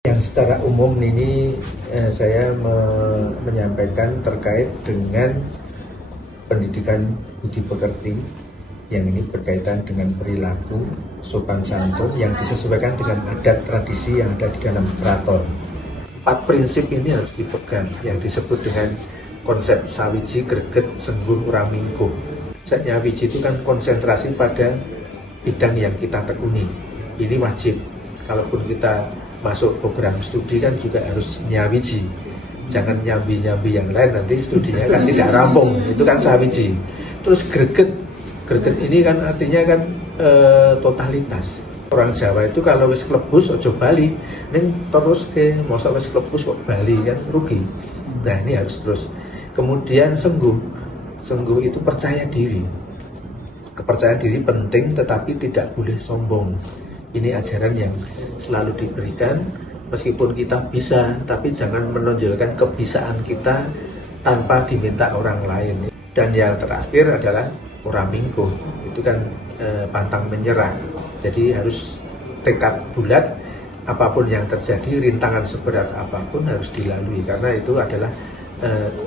Yang secara umum ini saya menyampaikan terkait dengan pendidikan budi pekerti yang ini berkaitan dengan perilaku sopan santun yang disesuaikan dengan adat tradisi yang ada di dalam keraton. 4 prinsip ini harus dipegang yang disebut dengan konsep sawiji, greget, senggur, uramingkuh. Nyawiji itu kan konsentrasi pada bidang yang kita tekuni. Ini wajib. Kalaupun kita masuk program studi kan juga harus nyawiji, jangan nyambi-nyambi yang lain, nanti studinya kan tidak rampung, itu kan sawiji. Terus greget ini kan artinya kan totalitas. Orang Jawa itu kalau wis klebus ojo bali, neng terus ke masa wis klebus kok bali kan rugi. Nah ini harus terus. Kemudian sengguh itu percaya diri. Kepercayaan diri penting tetapi tidak boleh sombong. Ini ajaran yang selalu diberikan, meskipun kita bisa, tapi jangan menonjolkan kebisaan kita tanpa diminta orang lain. Dan yang terakhir adalah uramingkuh, itu kan pantang menyerah. Jadi harus tekad bulat, apapun yang terjadi, rintangan seberat apapun harus dilalui, karena itu adalah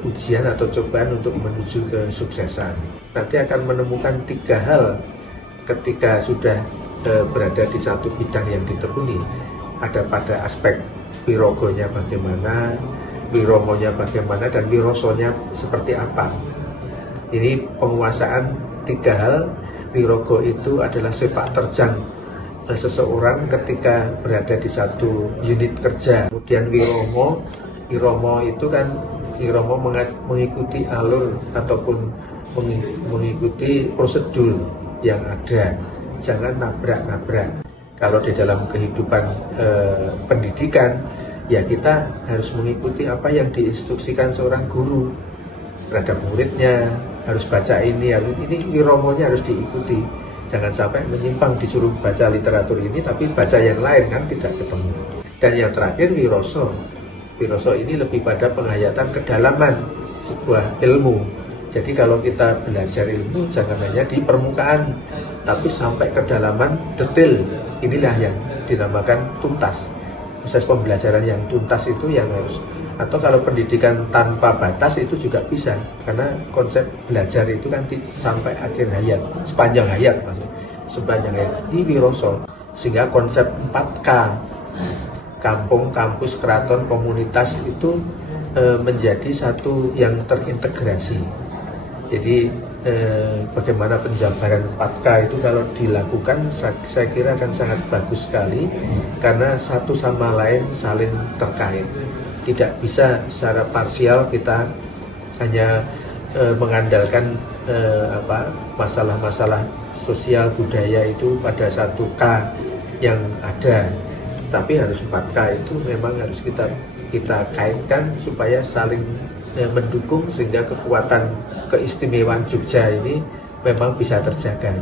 ujian atau cobaan untuk menuju kesuksesan. Nanti akan menemukan 3 hal ketika sudah berada di satu bidang yang ditekuni. Ada pada aspek wirogonya bagaimana, wiromonya bagaimana, dan wirosonya seperti apa. Ini penguasaan 3 hal. Wirogo itu adalah sepak terjang seseorang ketika berada di satu unit kerja. Kemudian wiromo itu kan mengikuti alur ataupun mengikuti prosedur yang ada. Jangan nabrak-nabrak. Kalau di dalam kehidupan pendidikan, ya kita harus mengikuti apa yang diinstruksikan seorang guru terhadap muridnya, harus baca ini wiromonya harus diikuti. Jangan sampai menyimpang, disuruh baca literatur ini tapi baca yang lain, kan tidak ketemu. Dan yang terakhir wiroso. Wiroso ini lebih pada penghayatan kedalaman sebuah ilmu. Jadi kalau kita belajar ilmu jangan hanya di permukaan, tapi sampai kedalaman detail. Inilah yang dinamakan tuntas. Proses pembelajaran yang tuntas itu yang harus. Atau kalau pendidikan tanpa batas itu juga bisa, karena konsep belajar itu kan sampai akhir hayat, sepanjang hayat maksudnya. Sepanjang hayat ini wiroso. Sehingga konsep 4K, kampung, kampus, keraton, komunitas itu menjadi satu yang terintegrasi. Jadi bagaimana penjabaran 4K itu kalau dilakukan saya kira akan sangat bagus sekali, karena satu sama lain saling terkait. Tidak bisa secara parsial kita hanya mengandalkan masalah-masalah sosial budaya itu pada 1K yang ada, tapi harus 4K itu memang harus kita kaitkan supaya saling mendukung, sehingga kekuatan keistimewaan Jogja ini memang bisa terjaga.